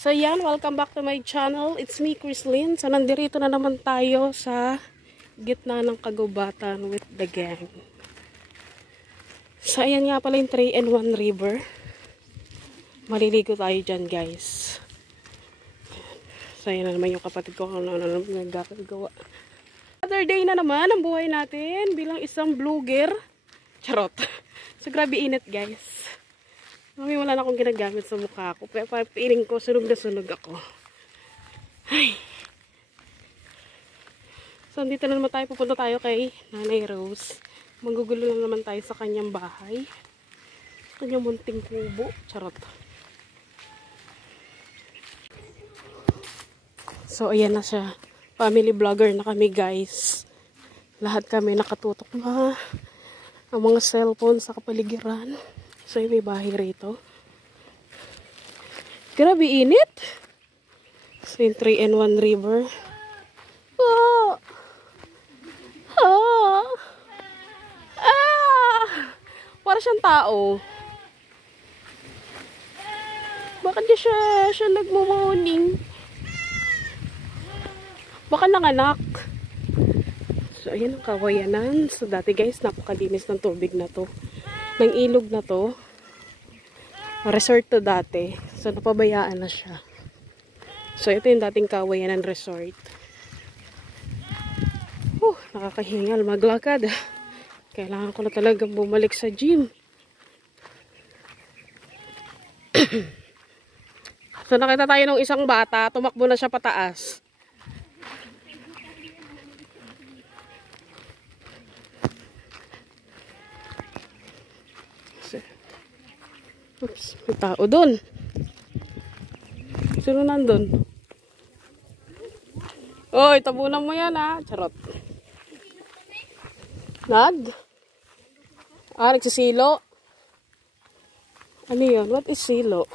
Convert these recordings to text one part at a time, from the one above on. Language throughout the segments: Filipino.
So yan, welcome back to my channel. It's me, Chrislyn. So nandito na naman tayo sa gitna ng kagubatan with the gang. So ayan nga pala yung 3-in-1 river. Maliligo tayo dyan, guys. So ayan na naman yung kapatid ko kung ano nagagawa. Other day na naman ang buhay natin bilang isang vlogger. Charot. So grabe init, guys. Wala na akong ginagamit sa mukha ko. Pero piling ko, sunog na sunog ako. Ay. So, dito na naman tayo. Pupunta tayo kay Nanay Rose. Magugulo lang naman tayo sa kanyang bahay. Kanyang munting kubo. Charot. So, ayan na siya. Family vlogger na kami, guys. Lahat kami nakatutok na. Ang mga cellphone sa kapaligiran. So, may bahay rito. Grabe init. So, yung 3-in-1 river. Oh! Oh! Ah! Para siyang tao. Bakit di siya nagmumorning? Baka nanganak. So, ayan ang kawayanan. So, dati guys, napakalinis ng tubig na to. Ng ilog na to. Resort to dati. So, napabayaan na siya. So, ito yung dating Kawayanan Resort. Nakakahingal maglakad. Kailangan ko na talagang bumalik sa gym. So, nakita tayo ng isang bata. Tumakbo na siya pataas. Oops, may tao doon. Sino nandun? Oy, tabunan mo yan ha. Charot. Nagsisilo. Ano yun? What is silo?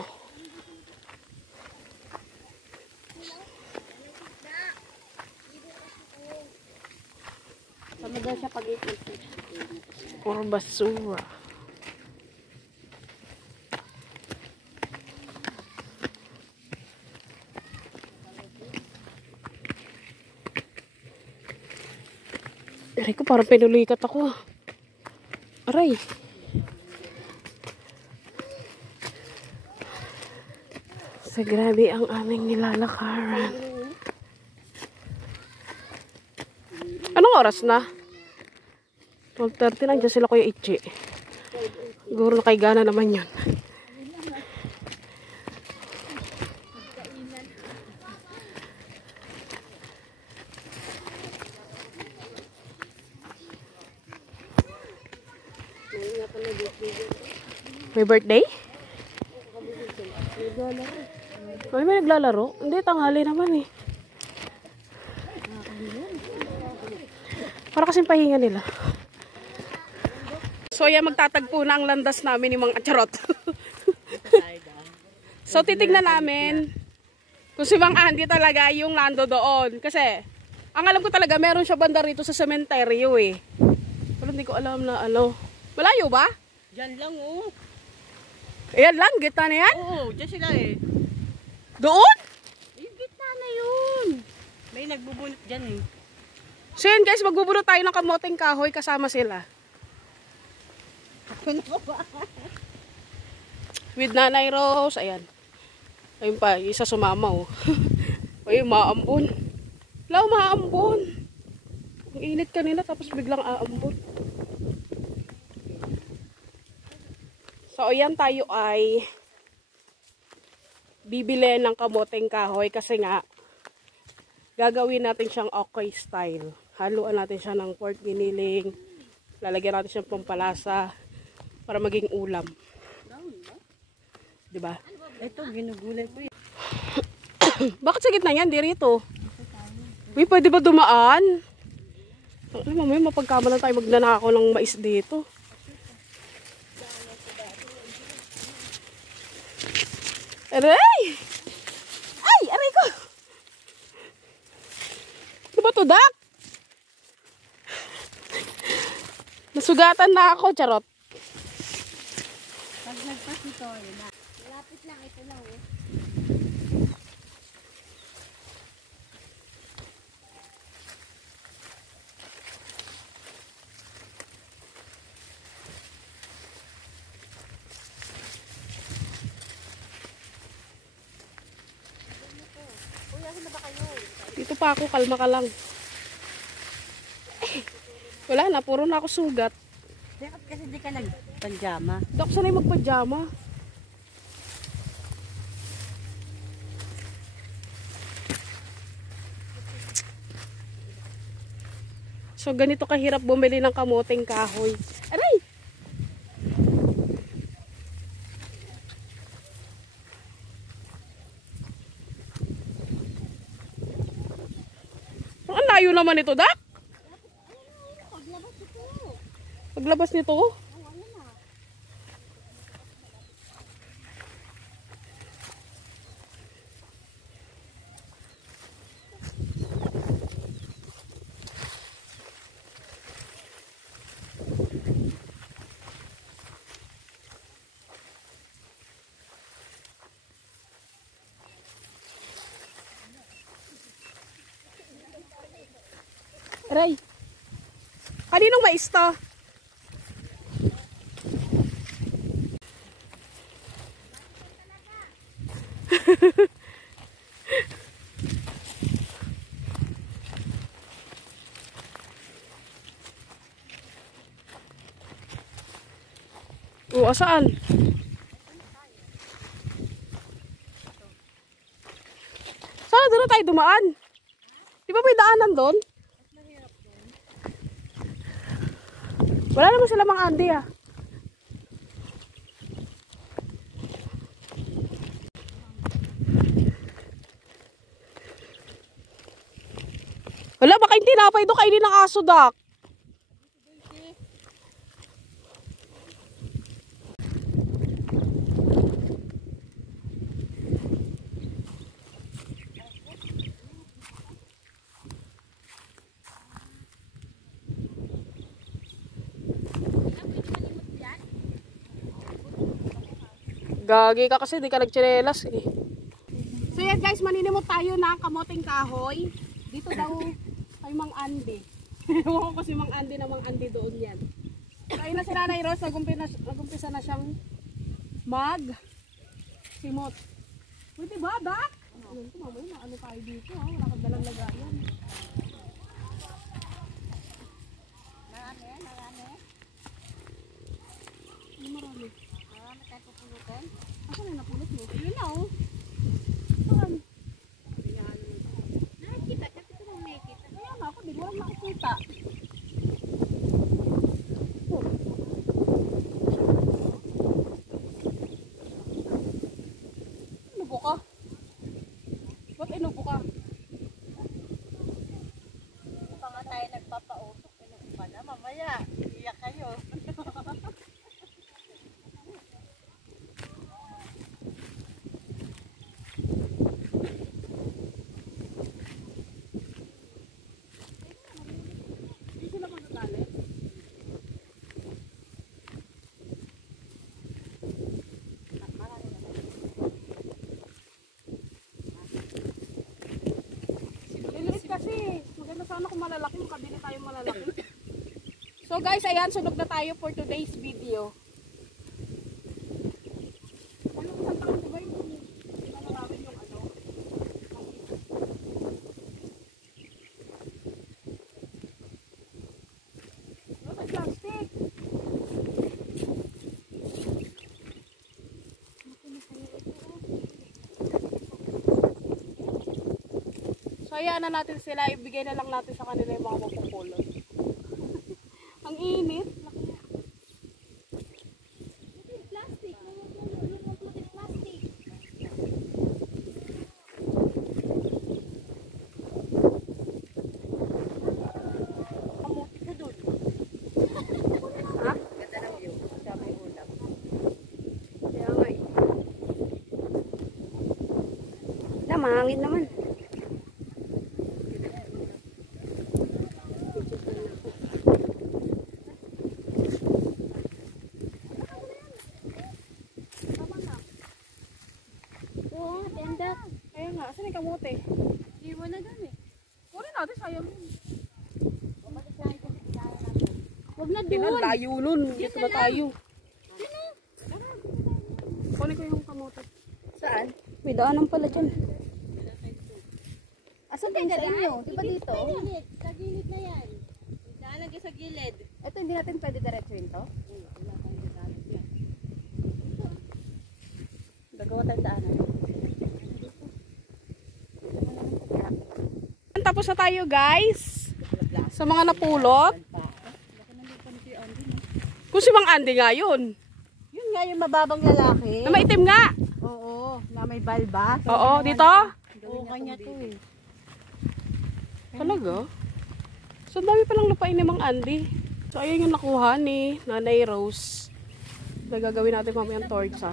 Sama daw siya pag-ikot. Or basura. Aray ko, parang pinulikat ako. Aray. So, grabe ang aming nilalakaran. Anong oras na? 12:30, nandiyan sila Kuya Ichi. Siguro nakaigana naman yun. May birthday? May naglalaro? Hindi, tanghali naman eh. Para kasing pahinga nila. So, yan, magtatagpo na ang landas namin ni Mang Charot. So, titignan namin kung si Mang Andy talaga yung nando doon. Kasi, ang alam ko talaga, meron siya banda rito sa sementeryo eh. Pero hindi ko alam na ano. Malayo ba? Diyan lang oh. Ayan lang, gitna na yan? Oo, dyan sila eh. Doon? Yung gitna na yun. May nagbubunot dyan eh. So yun guys, magbubunot tayo ng kamoting kahoy kasama sila. Ako na ba? With Nanay Rose, ayan. Ayun pa, isa sumama oh. Ay, maambon. Wala, maambon. Ang init kanina tapos biglang aambon. So, ayan tayo ay bibili ng kamoteng kahoy kasi nga gagawin natin siyang okay style. Haluan natin siya ng pork giniling. Lalagyan natin siyang pampalasa para maging ulam. Diba? Ito, ginugulay ko yan. Bakit sa gitna yan? Di rito. Uy, pwede ba dumaan? Alam mo, may mapagkamalan tayo magnanakaw ng mais dito. Aray! Ay! Aray ko! Ano ba to, Dak? Nasugatan na ako, charot. Pag nagpasito, malapit lang, ito lang eh. Dito pa ako, kalma ka lang. Wala na, puro na ako sugat. Dapat kasi di ka nagpanjama. Dok, sanay magpajama. So, ganito kahirap bumili ng kamoteng kahoy. Aray! Ang layo naman ito, Dak. Paglabas nito. Aray. Kaninong maista? Oo, saan? Saan doon na tayo dumaan? Di ba may daanan doon? Wala naman sila mga Andi ah. Wala, baka hindi napay doon kainin ng aso, Dak. Gagi ka kasi, di ka nagtsinelas eh. So yan guys, maninimot tayo ng kamoting kahoy. Dito daw kay Mang Andy. Ewan ko kasi Mang Andy na Mang Andy doon yan. So ayun na si Nanay Rose, nagumpisa na siyang simot. Buti ba, Dak? Ano ito, mamaya na ano tayo dito ha? Wala kang dalang lagayan. Marami. Ano marami? Marami tayo pupulutin. Asa na napulot mo? Ayun na oh. Saan? Nakikita, kasi ito nang nakikita. Kaya nga ako, di mo lang nakikita. Inubo ka? Ba't inubo ka? Pa nga tayo nagpapausok. Inubo ka na, mamaya. Iyak kayo. Hindi sila magagalit. Liliit kasi. Maganda sana kung malalaki. Makabili tayo malalaki. So guys, ayan. Sunog na tayo for today's video. Ano kung saan tayo ba yung namin yung ano? Ano sa plastic? So ayan na natin sila. Ibigay na lang natin sa kanila yung mga mapukulot. Ang init. Plastic. Plastic. Kamuti ko dun. Ha? Ganda ng view. Sabi ulam. Kaya nga eh. Mahangin naman. Oo, tenda. Kaya nga. Asan yung kamote? Iwan na dun eh. Kunin natin. Sayang yun. Huwag na Hindi na, doon. layo nun. Dito na tayo. Sino? Kunin ko yung kamote. Saan? May daanan pala dyan. Asan din sa inyo? Di ba dito? Sa gilid na yan. Daanan ka sa gilid. Ito hindi natin pwede diretsuhin to? Gagawa tayong daanan. Tapos na tayo guys. Sa mga napulot. Kung si Mang Andy nga yun. Yun nga yung mababang lalaki. Na maitim nga. Oo, na may balba. Oo, dito. Oo, kanya to eh. Talaga? So, dami palang lupain ni Mang Andy. So, ayun yung nakuha ni Nanay Rose. Na gagawin natin mamayang torch, ha.